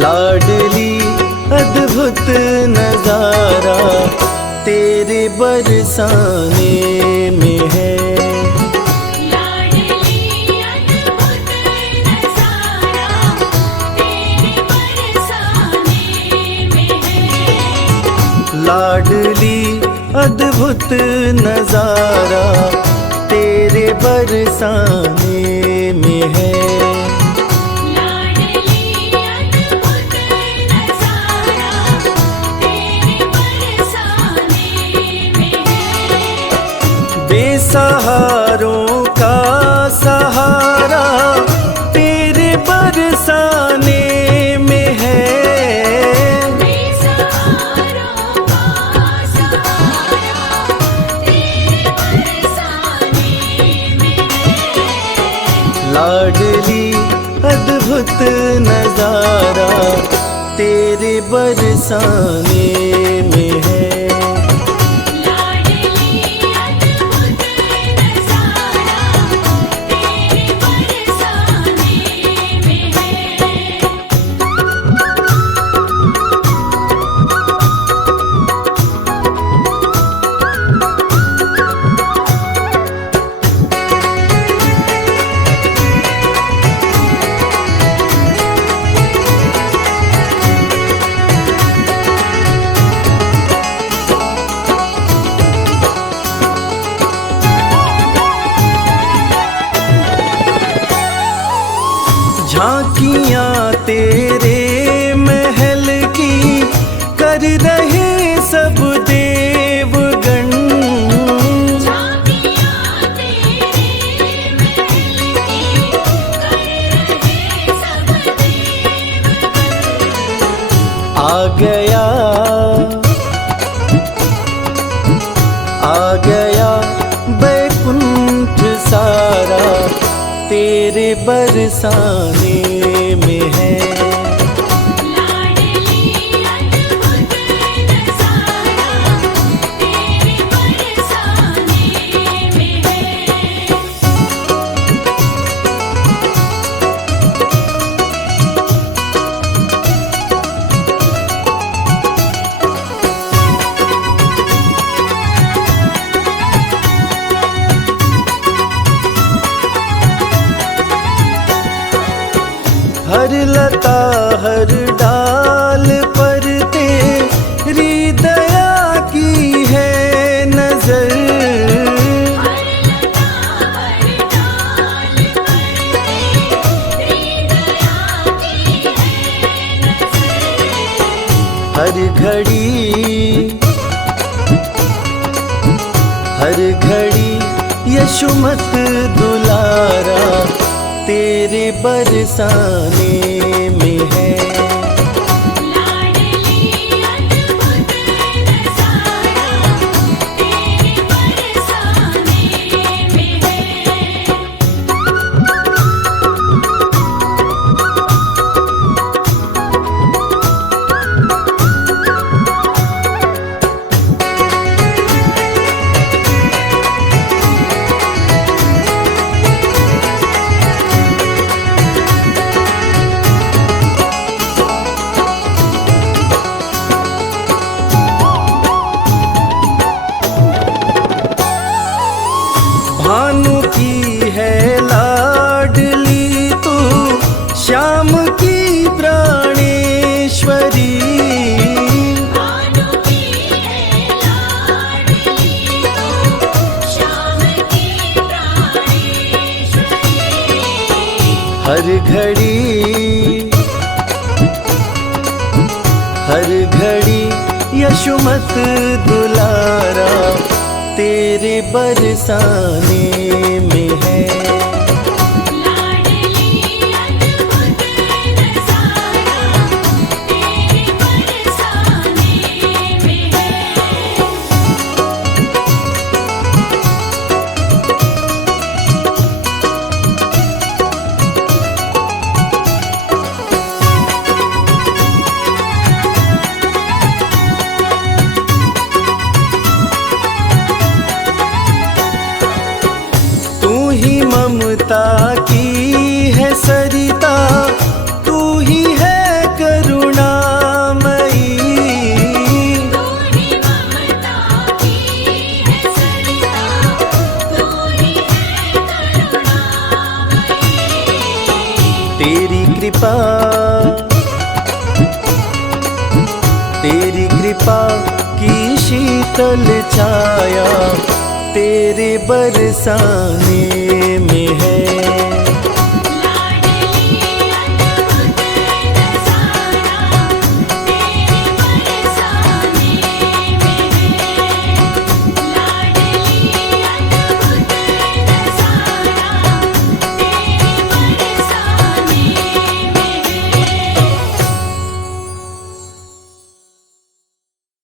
लाडली अद्भुत नजारा तेरे बरसाने में है। लाडली अद्भुत नजारा तेरे बरसाने में है। लाडली अद्भुत नजारा तेरे बरसाने में है। बेसहारों का सहारा तेरे बरसाने में है। बेसहारों का सहारा तेरे बरसाने में है। लाडली अद्भुत नजारा तेरे बरसाने में है। झांकियां तेरे महल की कर रहे सब देवगण। झांकियां तेरे महल की कर रहे सब देवगण। आ गया बैकुंठ सारा तेरे बरसाने में है। लाडली अद्भुत नजारा तेरे बरसाने में है। हर लता हर डाल पर तेरी दया की है नजर। हर लता हर डाल पर तेरी दया की है नजर। हर घड़ी यशुमत दुलारा तेरे बरसाने में है। लाडली अद्भुत नजारा तेरे बरसाने में है। भानु की है लाडली तू श्याम की प्राणेश्वरी। भानु की है लाडली तू श्याम की प्राणेश्वरी। हर घड़ी यशुमत दुलारा तेरे बरसाने में है। लाडली अद्भुत नजारा तेरे बरसाने में है। ममता की है सरिता तू ही है करुणा कृपा, तेरी कृपा की शीतल छाया तेरे बरसाने